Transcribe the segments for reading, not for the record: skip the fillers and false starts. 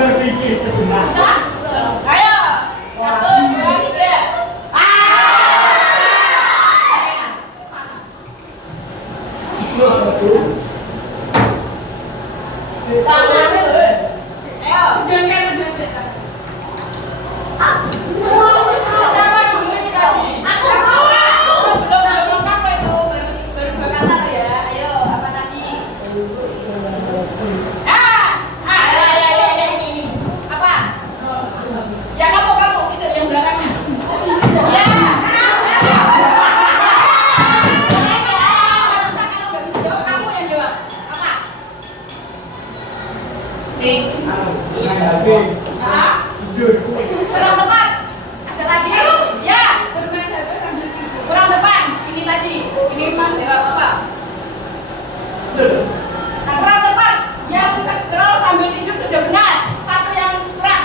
Berpikir sejenak. Ayo, 1, 2, 3. Siapa dulu ini tadi? Belum lengkap itu, baru 2 kata tuh ya. Ayo, apa tadi? Ya, ini. Apa? Ya kamu itu yang belakangnya. Ya. Kalau nggak bisa jawab, kamu yang jawab. Apa? Kurang tepat. Ada lagi? Ya. Kurang tepat. Ini tadi. Ini mas jawab apa? Kurang tepat. Yang scroll sambil tidur sudah benar. Satu yang kurang.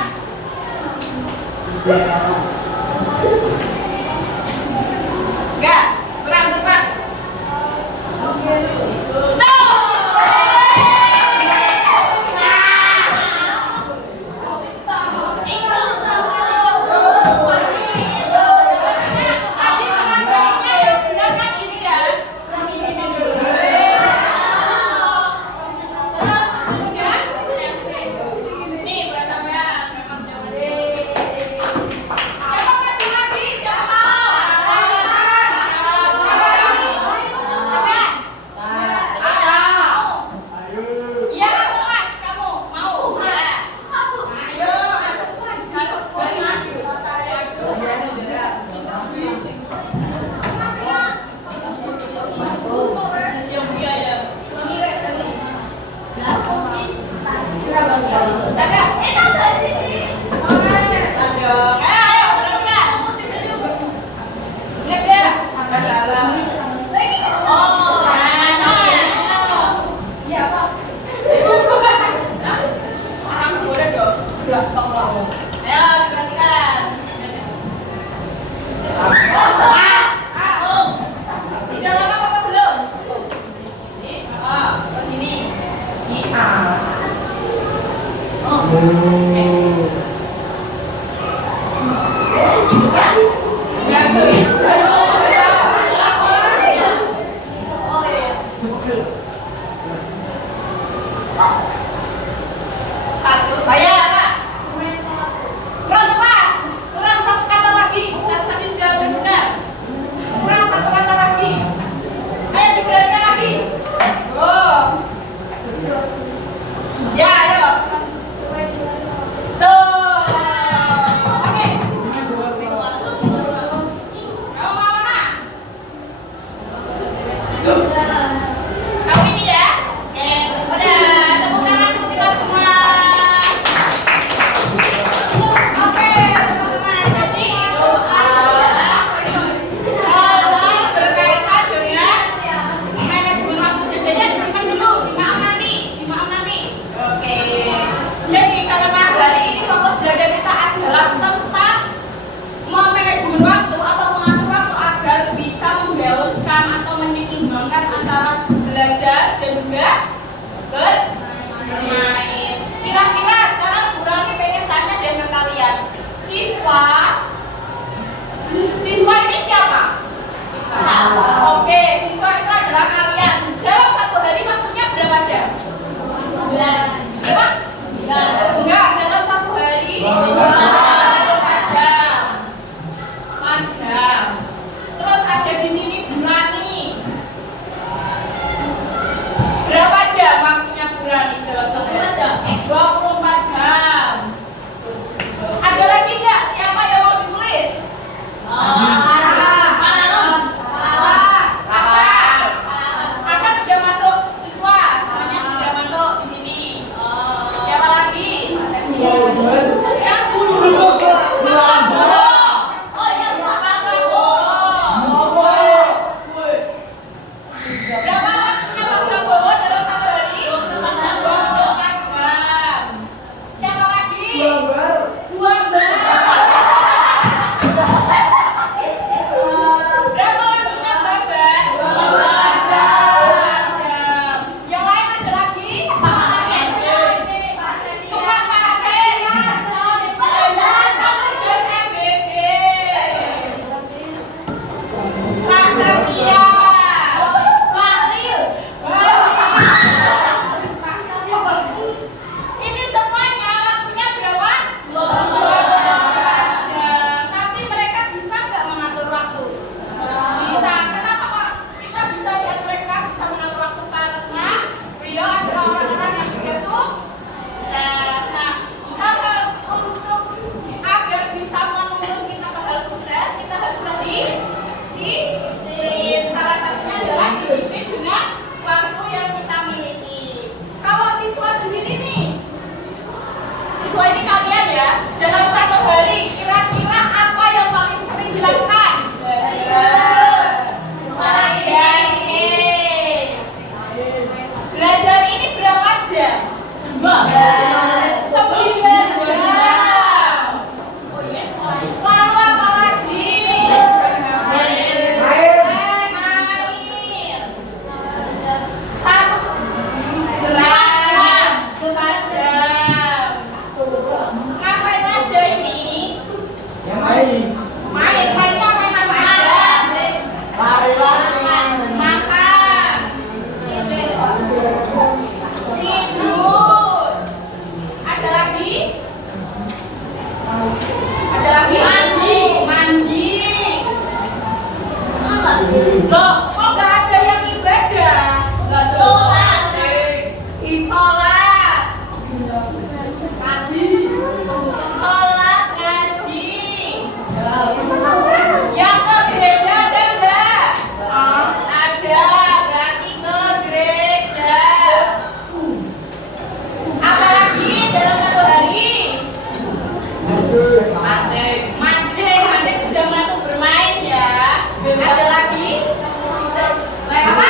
Enggak. Kurang tepat. No. Mancing sudah masuk bermain ya. Ada lagi? Apa?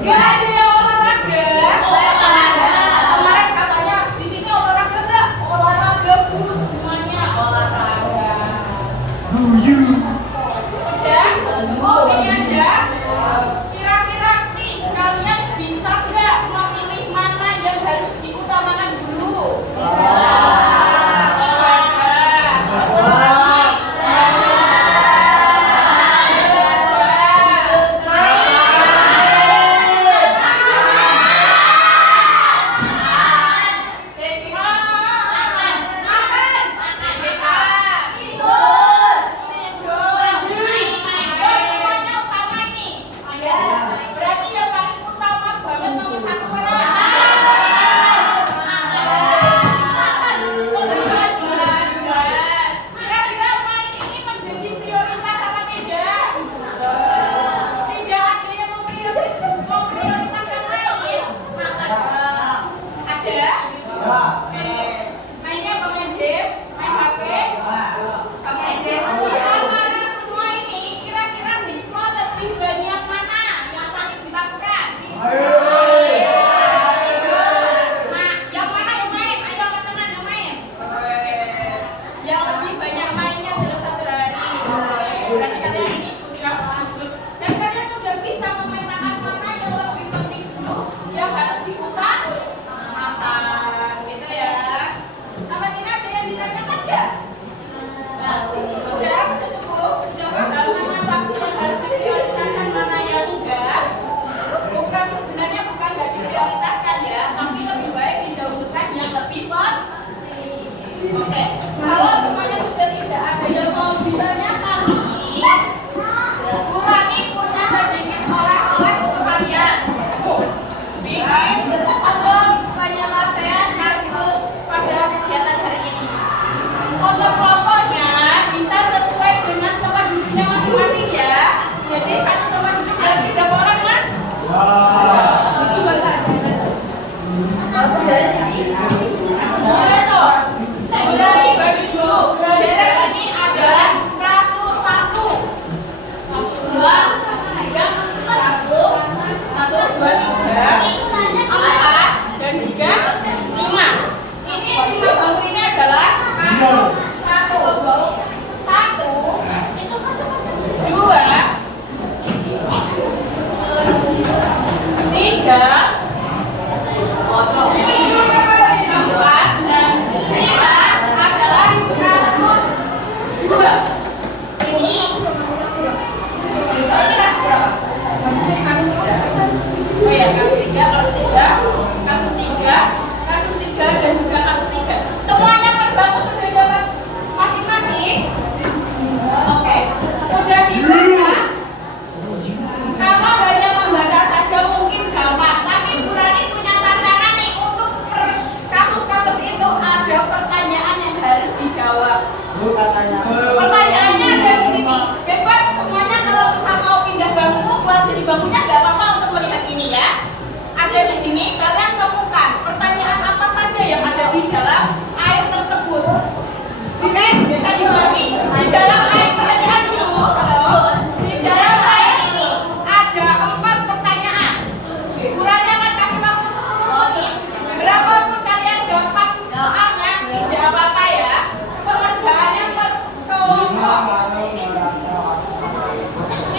Gak ada yang olahraga. Kemarin katanya di sini olahraga enggak? Olahraga bu semuanya olahraga. Sudah? Oh ini aja. Kira-kira nih kalian bisa nggak memilih mana yang harus diutamakan dulu? Pertanyaannya ada di sini. Bebas semuanya, kalau misal mau pindah bangku, keluar dari bangkunya nggak apa-apa untuk melihat ini ya. Ada di sini, kalian temukan pertanyaan apa saja yang ada di dalam air tersebut. Oke, bisa dibagi. Di dalam air, perhatikan dulu. Di dalam air ini ada 4 pertanyaan. Ukurannya akan kasih waktu 10 menit. Berapapun kalian dapat soalnya, tidak apa-apa ya. Pengerjaannya per kelompok.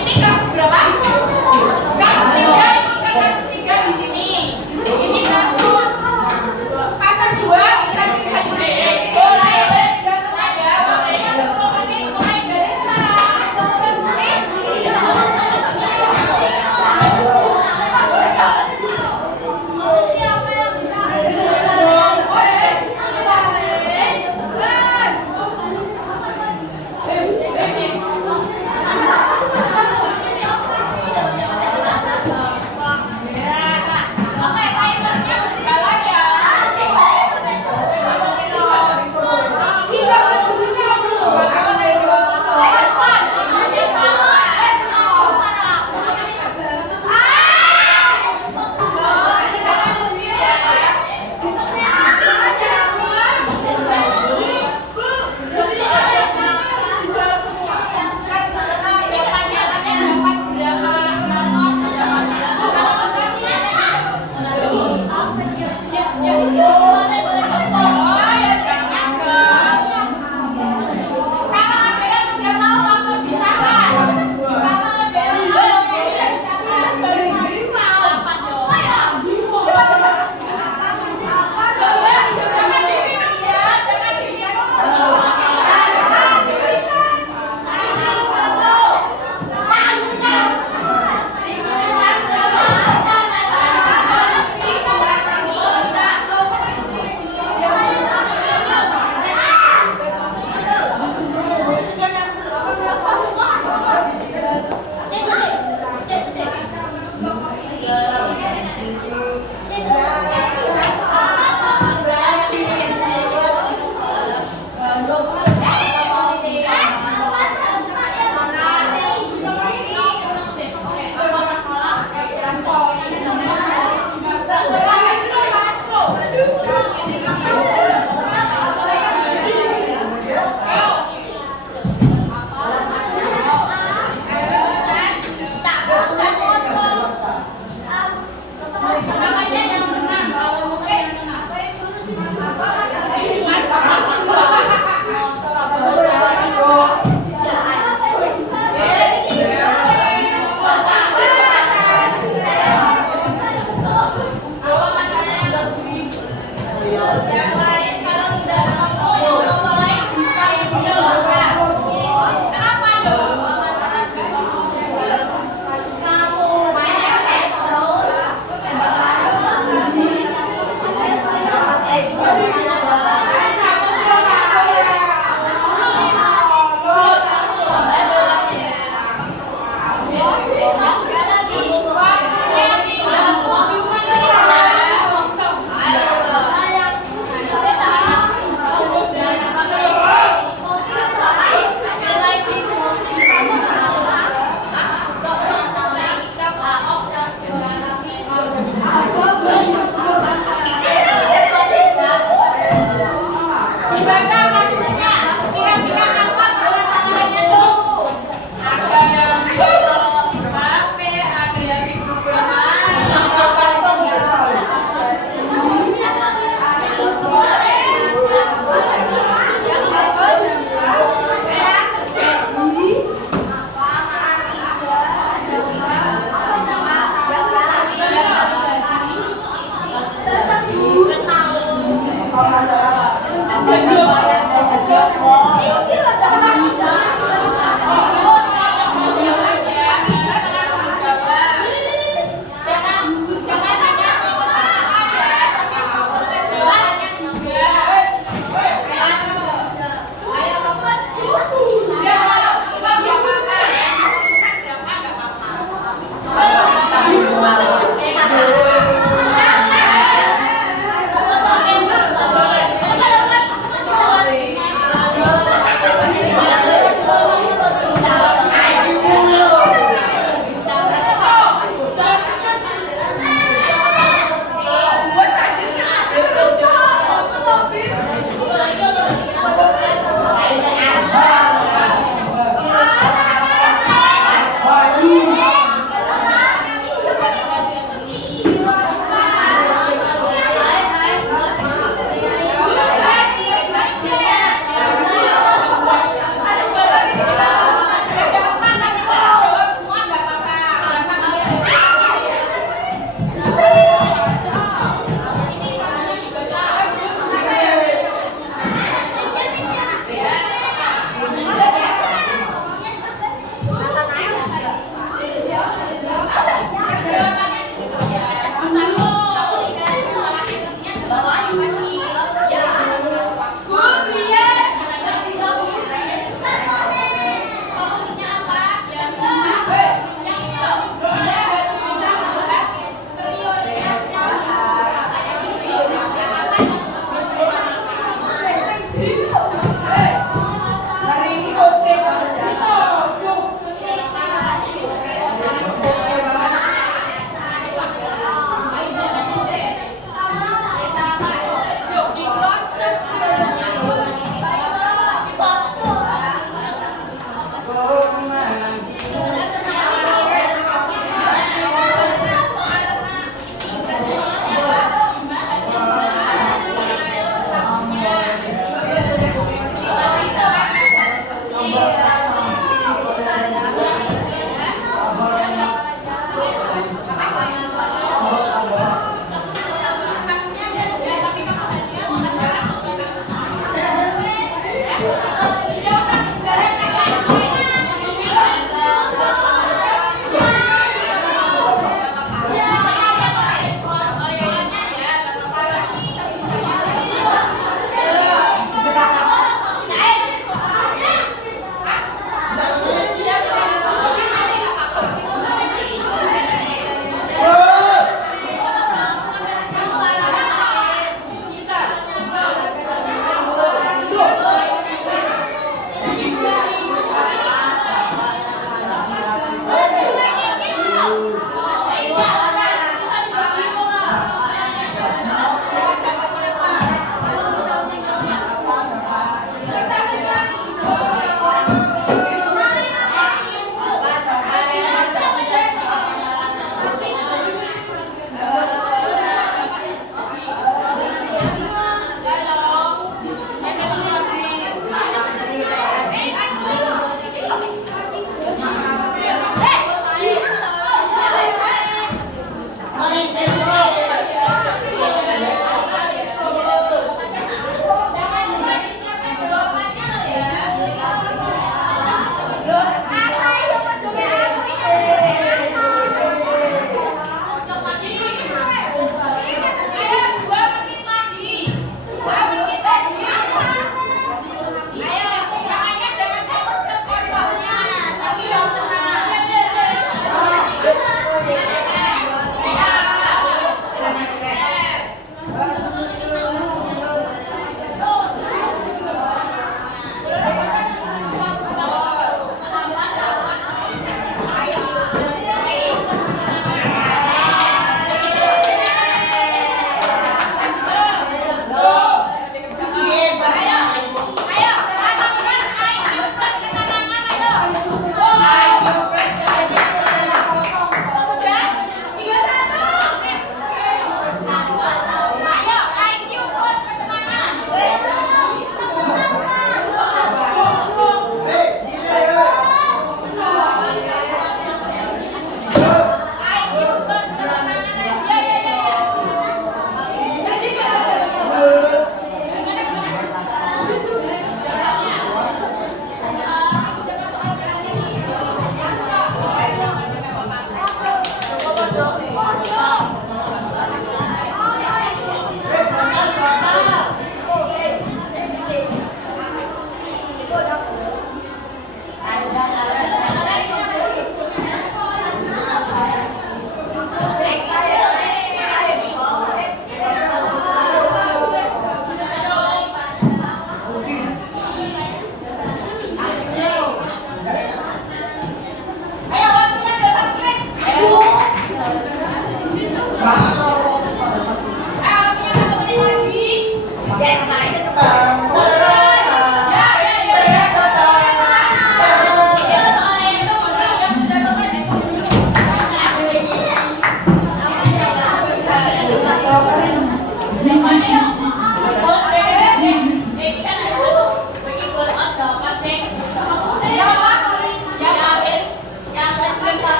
Ini kasus berapa? Kasus 3, ikutkan kasus 3 di sini. Ini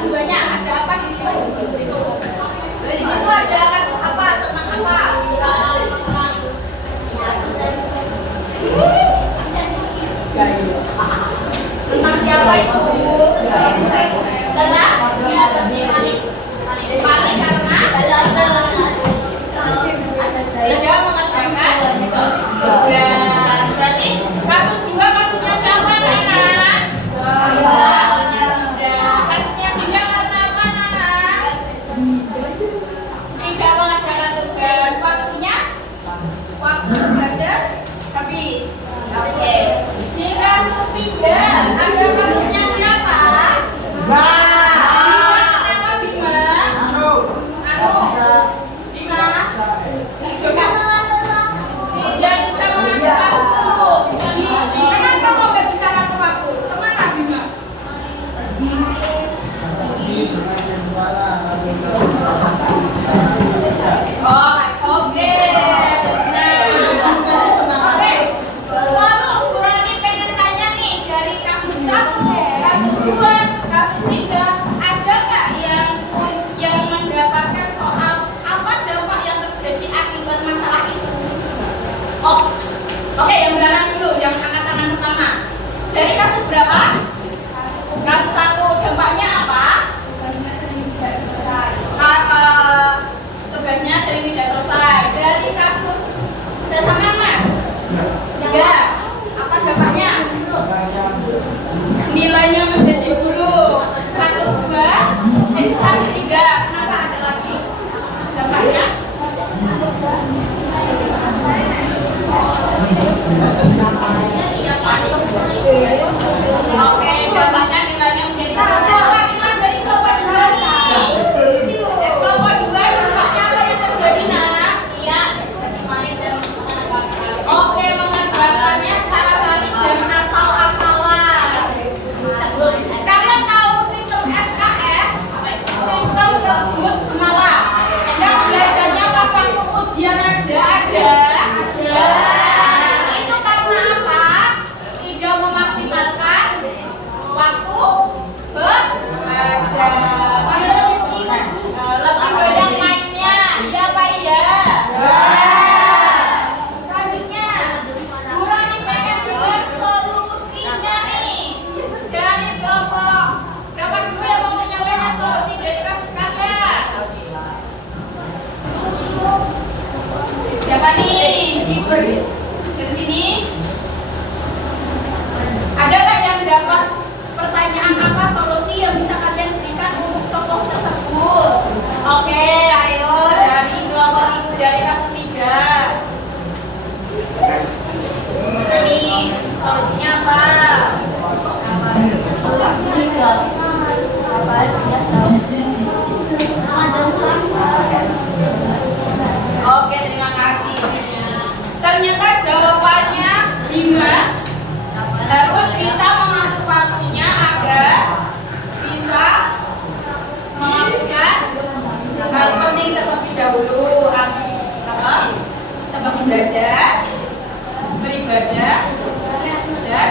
duanya ada apa di situ? Di situ ada kasus apa? Tentang apa? Tentang siapa itu? Telah? Paling karena tidak mengerjakan tugas. Berarti kasus 2 kasusnya siapa, Nana? Kasusnya Bunda karena apa, Nana? Tidak mengerjakan tugas. Waktunya? Waktu belajar habis. Oke. Di kasus 3 ada kasusnya siapa? Kenapa Bima? Bima? Jangan bisa mengatur waktu. Kenapa kok nggak bisa ngatur waktu? Kemana Bima? Oh, oke. Nah, oke. Lalu Bu Rani pengen tanya nih, dari kasus 1, kasus 2, kasus 3, ada nggak yang mendapatkan soal apa dampak yang terjadi akibat masalah itu? Oh, oke, yang belakang dulu, yang angkat tangan pertama. Dari kasus berapa? Kasus 1, dampaknya apa? Tugasnya sering tidak selesai. Dari kasus sama Mas? 3, apa dampaknya? Nilainya menjadi buruk. Kasus 2, kasus 3, kenapa ada lagi dampaknya? Oke, dampaknya nilainya menjadi buruk. Dari kelompok 2 nih. Kelompok 2 dampaknya apa yang terjadi, nak? Iya, oke, mengerjakannya secara valid dan asal-asalan. Kalian tahu sistem SKS, sistem kebut semalam, yang belajarnya pas waktu ujian aja ada. Itu karena apa? Tidak memaksimalkan waktu belajar. Lebih banyak mainnya, iya apa iya? Selanjutnya, Bu Rani pengen dengar solusinya nih dari kelompok berapa dulu yang mau menyampaikan solusi dari kasus kalian? Siapa nih? Dari sini? Ada nggak yang dapat pertanyaan apa solusi yang bisa kalian berikan untuk tokoh tersebut? Oke, ayo dari kelompok ibu dari kasus 3. Ini solusinya apa? Oke, terima kasih. Ternyata jawabannya Bima harus bisa mengatur waktunya agar bisa melakukan hal penting terlebih dahulu, seperti belajar, beribadah, dan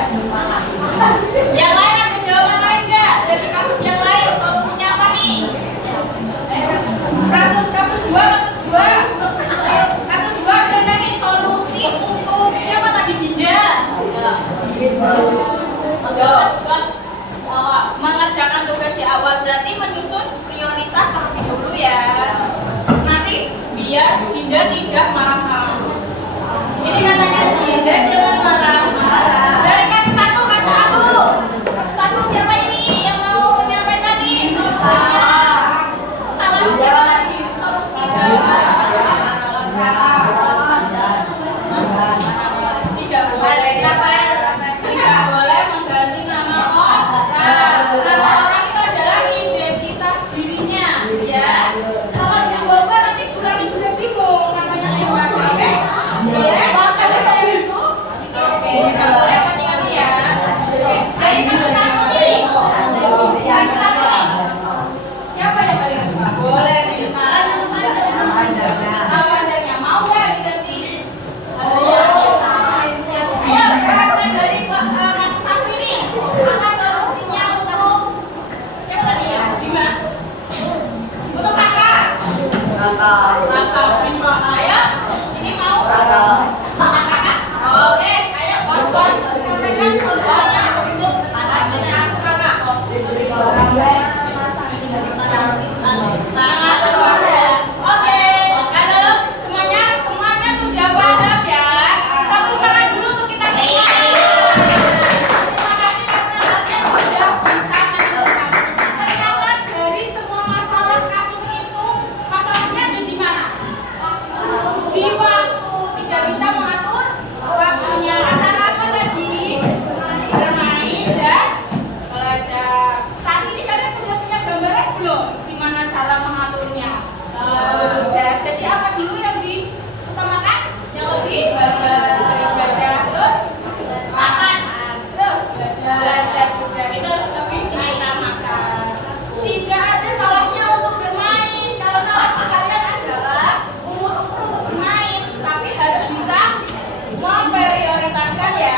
yang lain. Ada jawaban lain nggak dari kasus yang lain? Solusinya apa nih? Kasus 2, kasus 2 ada nggak nih solusi untuk siapa tadi, Dinda? Mengerjakan tugas di awal, berarti menyusun prioritas terlebih dahulu ya. Nanti biar Dinda tidak marah-marah. Ini katanya Dinda jangan marah-marah. Dari kasus 1, siapa ini yang mau menyampaikan nih solusinya? Salah siapa tadi? Solusi dari tidak boleh mengganti nama orang. Nama orang itu adalah identitas dirinya, ya. Kalau diubah nanti kurang juga bingung namanya siapa, oke? Boleh? Oke, nggak boleh ganti-ganti ya. Dari kasus 1 nih. Siapa yang paling boleh? Ayo, ini mau? Oke, ayo kawan-kawan sampaikan soalnya untuk anak-anak aksara. Oke, halo semuanya sudah paham ya? Tepuk tangan dulu untuk kita semua. Terima kasih karena kalian sudah bisa menentukan. Ternyata dari semua masalah kasus itu, masalahnya ada di mana? Di waktu, tidak bisa mengatur waktunya. Antara apa tadi? Bermain dan belajar. Saat ini kalian sudah punya gambaran belum? Gimana cara mengaturnya? Sudah. Jadi apa dulu yang diutamakan? Yang lebih belajar, terus makan, terus belajar juga. Itu harus lebih diutamakan. Tidak ada salahnya untuk bermain karena waktu kalian adalah umur untuk bermain, tapi harus bisa memprioritaskan ya.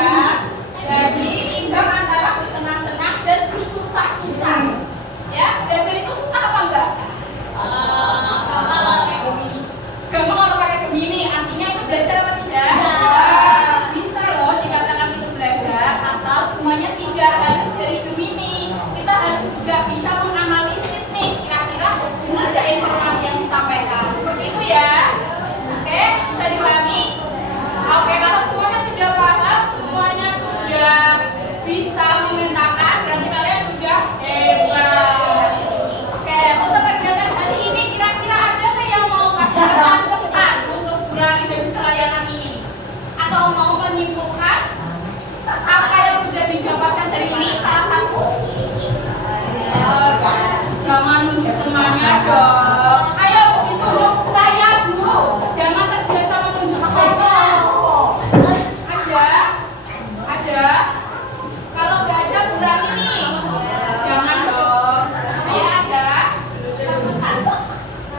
Jadi imbang antara bersenang-senang dan bersusah-susah. Ya, belajar itu susah apa enggak? Gampang kalau pakai Gemini, artinya itu belajar apa tidak? Bisa loh dikatakan itu belajar, asal semuanya tidak harus dari Gemini. Kita harus juga bisa menganalisis nih, kira-kira benar nggak informasi yang disampaikan. Seperti itu ya. Oke, bisa dipahami? Oke, kalau semuanya sudah paham, semuanya sudah bisa memetakan, berarti kalian sudah hebat. Oke, untuk kegiatan hari ini kira-kira ada nggak yang mau kasih pesan-pesan untuk berani dan kelayakan ini? Atau mau menyimpulkan apa yang sudah didapatkan dari ini? Salah satu? Jangan nunjuk temannya dong. Ayo, ditunjuk saya dulu. Jangan terbiasa menunjuk orang. Ada? Kalau nggak ada berani nih. Jangan dong. Ayo ada.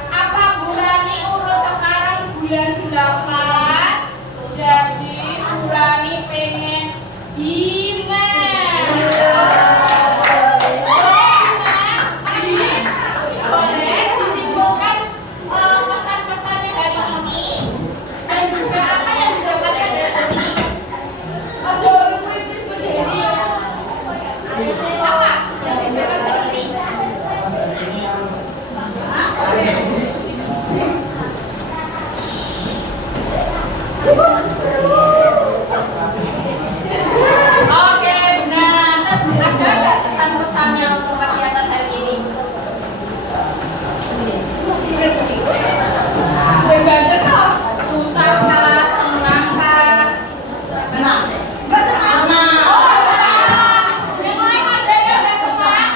Apa Burani urut sekarang bulan 8? Jadi Burani pengen email. Boleh disimpulkan pesan-pesannya hari ini dan juga apa yang didapatkan dari ini. Apa yang didapat dari ini? Oke, benar. Ada nggak pesan-pesannya untuk kegiatan hari ini? Susah kah? Senang kah? Senang. Nggak senang. Oh, nggak senang. Yang lain ada yang nggak senang?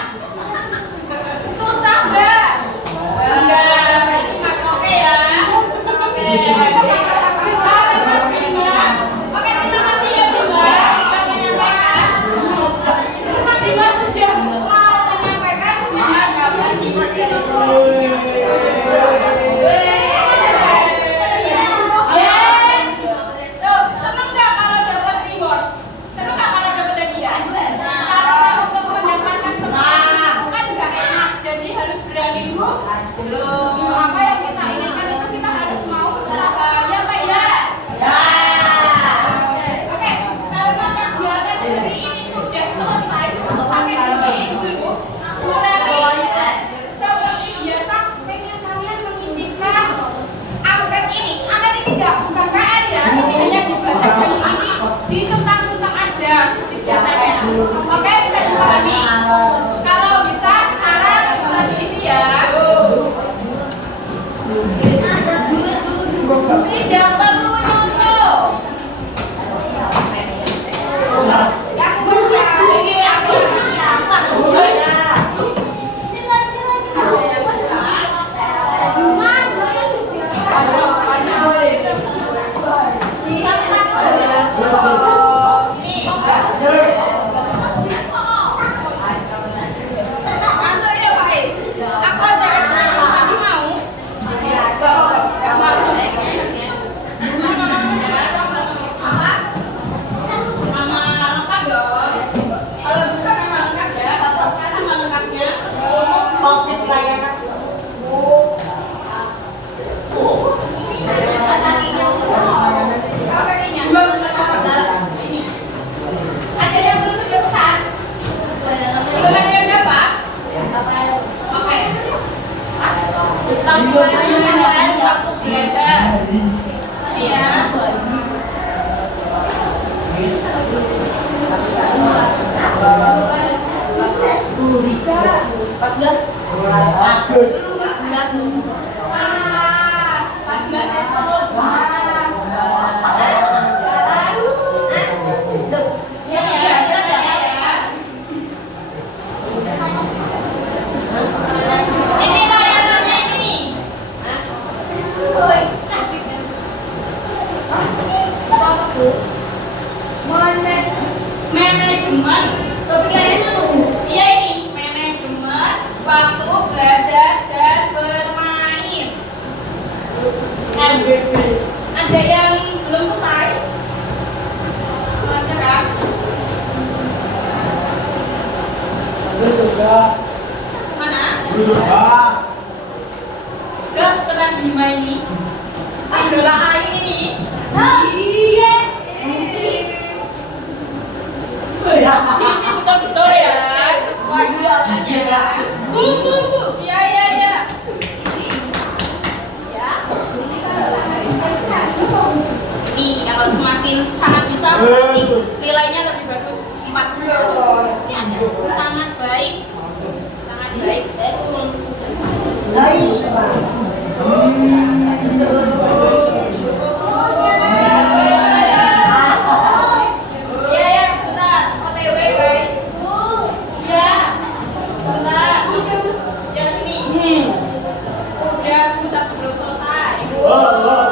Susah nggak? Enggak. Berarti masih oke ya? Oke. Oke, terima kasih ya Bima sudah menyampaikan. Bima sudah mau menyampaikan gimana Tuh, seneng nggak kalau dapat reward? Seneng nggak kalau dapat hadiah? Karena untuk mendapatkan sesuatu kan nggak enak, jadi harus berani dulu. Belum. Apa yang kita inginkan itu kita harus mau berusaha, ya Pak ya? Oke, karena kegiatan hari ini sudah selesai, sampai di sini dulu. Berarti seperti biasa pengen kalian menyisipkan angket ini. Angket ini bukan PR ya, ini hanya dibaca dan diisi, dicentang-centang aja seperti biasanya. Oke, bisa dipahami? Kalau bisa sekarang bisa diisi ya. waktu belajar. Iya. Ini layanannya ini. Manajemen. Iya ini manajemen waktu belajar dan bermain. MBB. Ada yang belum selesai? Baca kan? Juga. Mana? Juga. Gas tenang Bima ini. Idola Ain ini. Isi betul-betul ya, sesuai jawabannya. Bu. Iya. Nih, kalau semakin sangat bisa berarti nilainya lebih bagus 40. Ini ada sangat baik. Sangat baik. Ya, sebentar. OTW guys. Ya. Sebentar. Ya sini. Udah, kita belum selesai.